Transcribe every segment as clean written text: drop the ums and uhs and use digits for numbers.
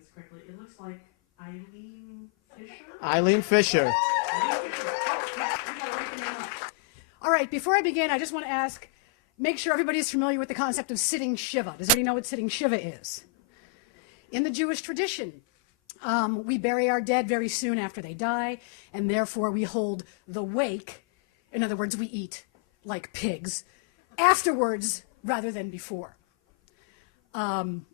this correctly. It looks like Ilene Fischer. Ilene Fischer. All right, before I begin, I just want to make sure everybody is familiar with the concept of sitting Shiva. Does anybody know what sitting Shiva is? In the Jewish tradition, we bury our dead very soon after they die, and therefore we hold the wake. In other words, we eat like pigs afterwards rather than before. And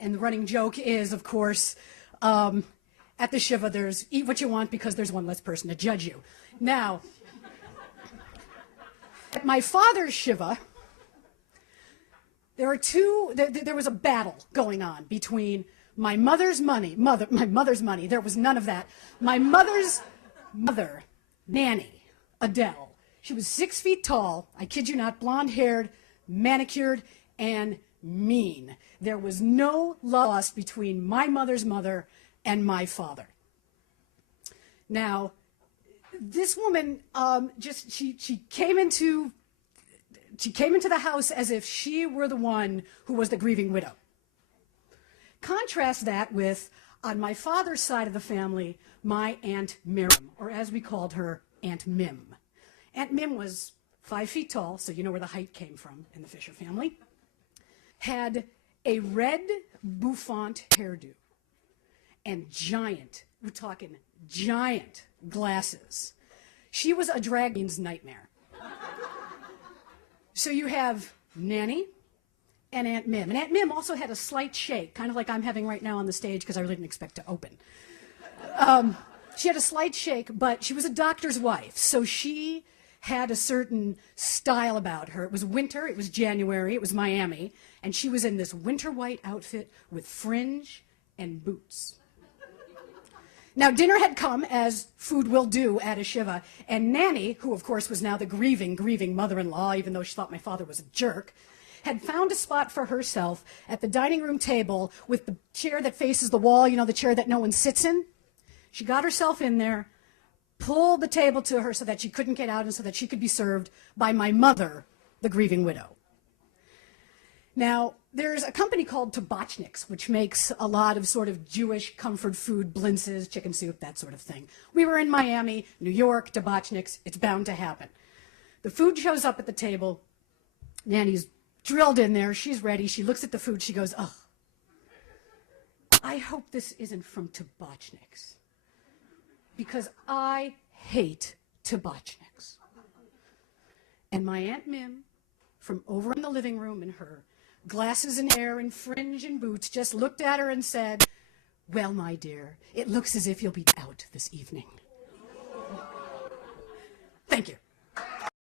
the running joke is, of course, at the Shiva, there's eat what you want because there's one less person to judge you. Now, at my father's Shiva, there was a battle going on between my mother's money, there was none of that. My mother's mother, Nanny, Adele. She was 6 feet tall, I kid you not, blonde-haired, manicured, and mean. There was no love lost between my mother's mother and my father. Now, this woman she came into the house as if she were the one who was the grieving widow. Contrast that with, on my father's side of the family, my Aunt Miriam, or as we called her, Aunt Mim. Aunt Mim was 5 feet tall, so you know where the height came from in the Fischer family. Had a red bouffant hairdo and giant, we're talking giant glasses. She was a drag queen's nightmare. So you have Nanny and Aunt Mim. And Aunt Mim also had a slight shake, kind of like I'm having right now on the stage because I really didn't expect to open. She had a slight shake, but she was a doctor's wife, so she had a certain style about her. It was winter, it was January, it was Miami, and she was in this winter white outfit with fringe and boots. Now, dinner had come, as food will do at a Shiva, and Nanny, who of course was now the grieving mother-in-law, even though she thought my father was a jerk, had found a spot for herself at the dining room table with the chair that faces the wall, you know, the chair that no one sits in. She got herself in there, pulled the table to her so that she couldn't get out and so that she could be served by my mother, the grieving widow. Now, there's a company called Tabachniks, which makes a lot of sort of Jewish comfort food, blintzes, chicken soup, that sort of thing. We were in Miami, New York, Tabachniks, it's bound to happen. The food shows up at the table. Nanny's drilled in there, she's ready, she looks at the food, she goes, "Oh, I hope this isn't from Tabachniks, because I hate Tabachniks." And my Aunt Mim, from over in the living room in her glasses and hair and fringe and boots, just looked at her and said, "Well, my dear, it looks as if you'll be out this evening."